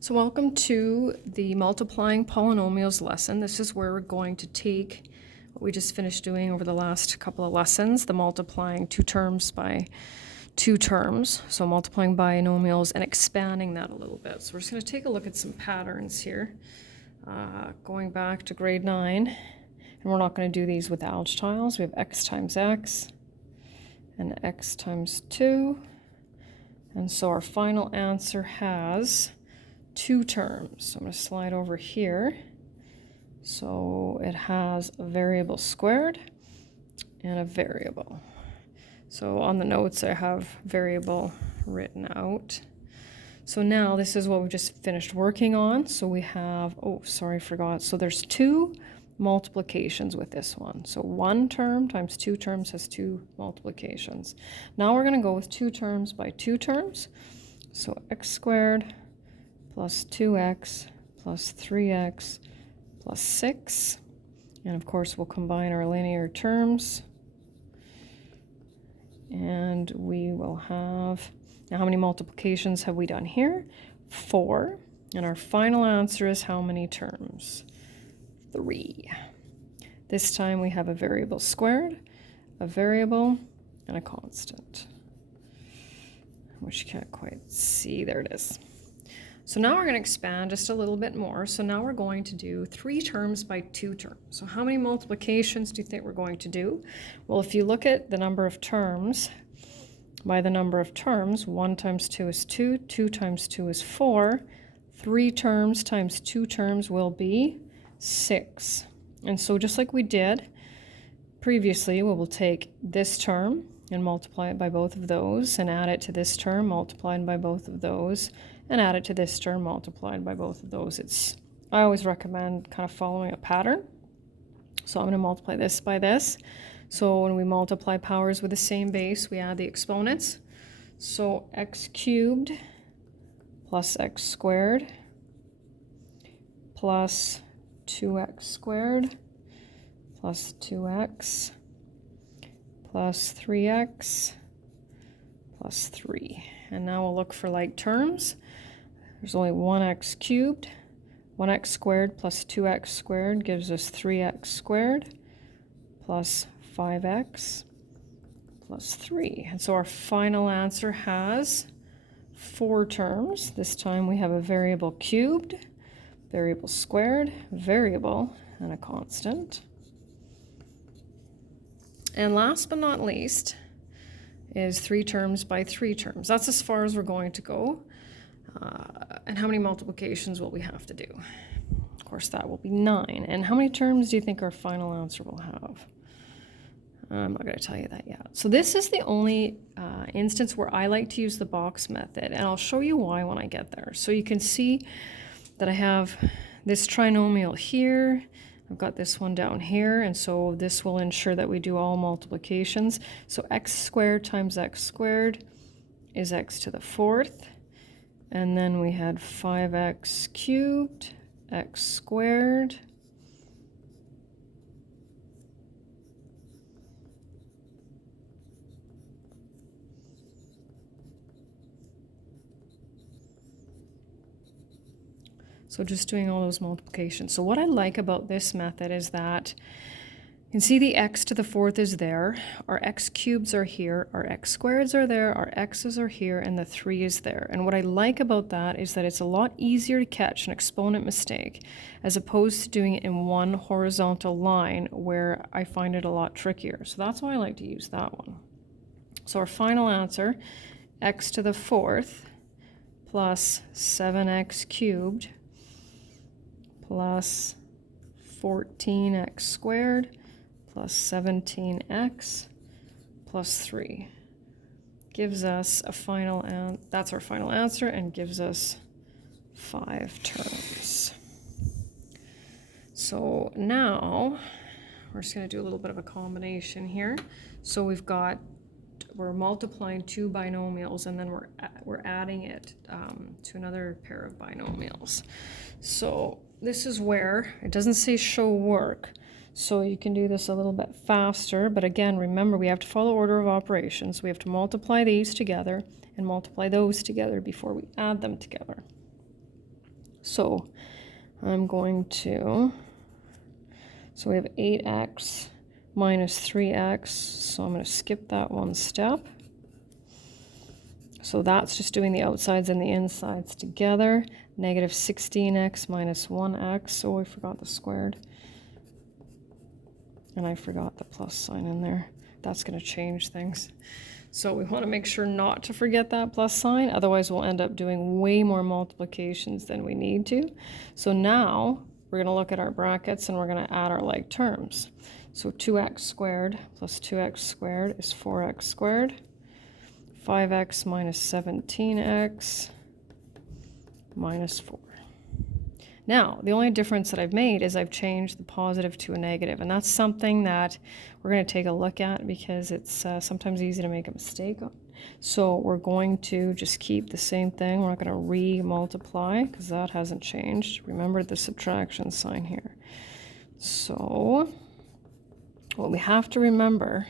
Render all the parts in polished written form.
So welcome to the multiplying polynomials lesson. This is where we're going to take what we just finished doing over the last couple of lessons, the multiplying two terms by two terms, so multiplying binomials and expanding that a little bit. So we're just going to take a look at some patterns here, going back to grade 9, and we're not going to do these with algebra tiles. We have x times x and x times 2, and so our final answer has two terms. So I'm going to slide over here. So it has a variable squared and a variable. So on the notes I have variable written out. So now this is what we just finished working on. So we have, oh, sorry, I forgot. So there's two multiplications with this one. So one term times two terms has two multiplications. Now we're going to go with two terms by two terms. So x squared plus 2x plus 3x plus 6. And of course, we'll combine our linear terms. And we will have, now how many multiplications have we done here? 4. And our final answer is how many terms? 3. This time we have a variable squared, a variable, and a constant, which you can't quite see. There it is. So now we're going to expand just a little bit more. So now we're going to do 3 terms by 2 terms. So how many multiplications do you think we're going to do? Well, if you look at the number of terms by the number of terms, 1 times 2 is 2, 2 times 2 is 4, 3 terms times 2 terms will be 6. And so just like we did previously, we will take this term and multiply it by both of those, and add it to this term multiplied by both of those, and add it to this term multiplied by both of those. I always recommend kind of following a pattern. So I'm going to multiply this by this. So when we multiply powers with the same base, we add the exponents. So x cubed plus x squared plus 2x squared plus 2x plus 3x plus 3. And now we'll look for like terms. There's only 1x cubed. 1x squared plus 2x squared gives us 3x squared plus 5x plus 3. And so our final answer has 4 terms. This time we have a variable cubed, variable squared, variable, and a constant. And last but not least is 3 terms by 3 terms. That's as far as we're going to go. And how many multiplications will we have to do? Of course, that will be 9. And how many terms do you think our final answer will have? I'm not going to tell you that yet. So this is the only instance where I like to use the box method, and I'll show you why when I get there. So you can see that I have this trinomial here. I've got this one down here, and so this will ensure that we do all multiplications. So x squared times x squared is x to the 4th. And then we had 5x cubed, x squared, so just doing all those multiplications. So what I like about this method is that you can see the x to the 4th is there, our x cubes are here, our x squareds are there, our x's are here, and the 3 is there. And what I like about that is that it's a lot easier to catch an exponent mistake as opposed to doing it in one horizontal line where I find it a lot trickier. So that's why I like to use that one. So our final answer, x to the 4th plus 7x cubed plus 14x squared plus 17x plus 3 gives us a final, and that's our final answer, and gives us 5 terms. So now we're just going to do a little bit of a combination here. So we're multiplying 2 binomials, and then we're adding it to another pair of binomials. So this is where it doesn't say show work. So you can do this a little bit faster, but again, remember we have to follow order of operations. We have to multiply these together and multiply those together before we add them together. So I'm going to, so we have 8x minus 3x, so I'm going to skip that one step. So that's just doing the outsides and the insides together. Negative 16x minus 1x. Oh, I forgot the squared. And I forgot the plus sign in there. That's going to change things. So we want to make sure not to forget that plus sign. Otherwise, we'll end up doing way more multiplications than we need to. So now we're going to look at our brackets and we're going to add our like terms. So 2x squared plus 2x squared is 4x squared. 5x minus 17x minus 4. Now, the only difference that I've made is I've changed the positive to a negative, and that's something that we're going to take a look at because it's sometimes easy to make a mistake on. So we're going to just keep the same thing. We're not going to re-multiply because that hasn't changed. Remember the subtraction sign here. So what we have to remember,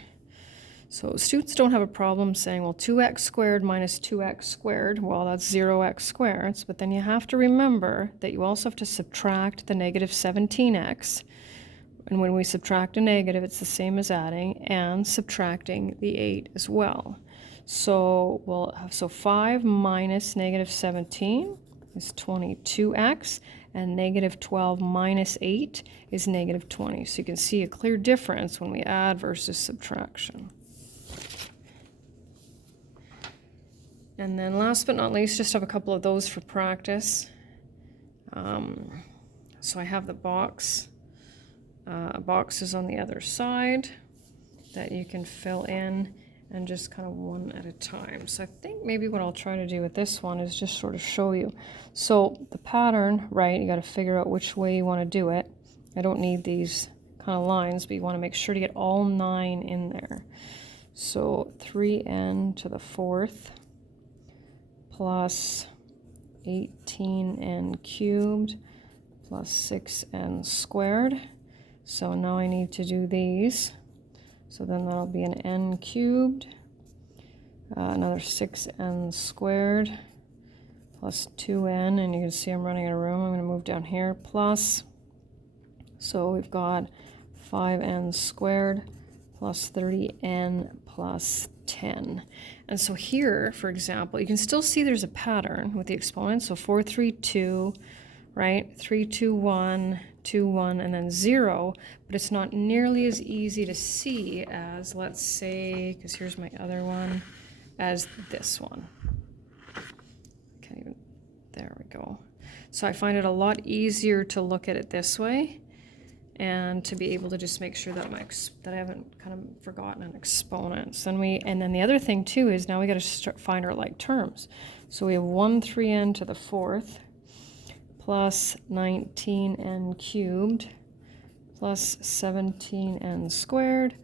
so students don't have a problem saying, well, 2x squared minus 2x squared, well, that's 0x squared. But then you have to remember that you also have to subtract the negative 17x. And when we subtract a negative, it's the same as adding and subtracting the 8 as well. So we'll have, so 5 minus negative 17 is 22x, and negative 12 minus 8 is negative 20. So you can see a clear difference when we add versus subtraction. And then last but not least, just have a couple of those for practice. So I have the boxes on the other side that you can fill in and just kind of one at a time. So I think maybe what I'll try to do with this one is just sort of show you. So the pattern, right, you got to figure out which way you want to do it. I don't need these kind of lines, but you want to make sure to get all 9 in there. So 3n to the 4th plus 18n cubed plus 6n squared. So now I need to do these. So then that'll be an n cubed, another 6n squared plus 2n, and you can see I'm running out of room. I'm going to move down here, plus, so we've got 5n squared plus 30n plus 10. And so here, for example, you can still see there's a pattern with the exponents. So 4, 3, 2, right? 3, 2, 1, 2, 1, and then 0. But it's not nearly as easy to see as, let's say, because here's my other one, as this one. Can't even, there we go. So I find it a lot easier to look at it this way and to be able to just make sure that I haven't kind of forgotten an exponent. And then the other thing too is now we got to find our like terms. So we have 1 3n to the 4th plus 19n cubed plus 17n squared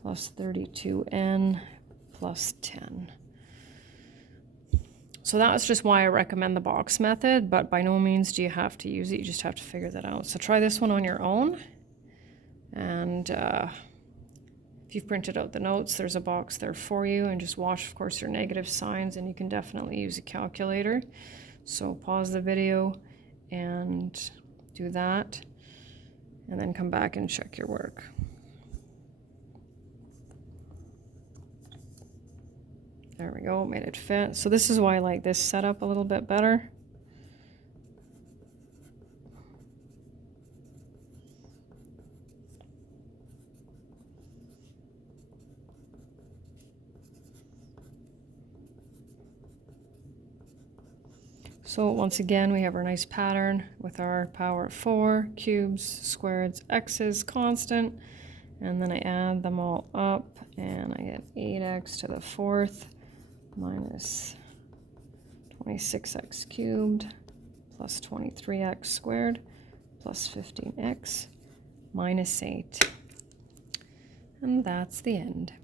plus 32n plus 10. So that's just why I recommend the box method, but by no means do you have to use it. You just have to figure that out. So try this one on your own. And if you've printed out the notes, there's a box there for you. And just watch, of course, your negative signs, and you can definitely use a calculator. So pause the video and do that, and then come back and check your work. There we go, made it fit. So this is why I like this setup a little bit better. So once again, we have our nice pattern with our power of 4, cubes, squareds, x's, constant, and then I add them all up, and I get 8x to the 4th minus 26x cubed plus 23x squared plus 15x minus 8. And that's the end.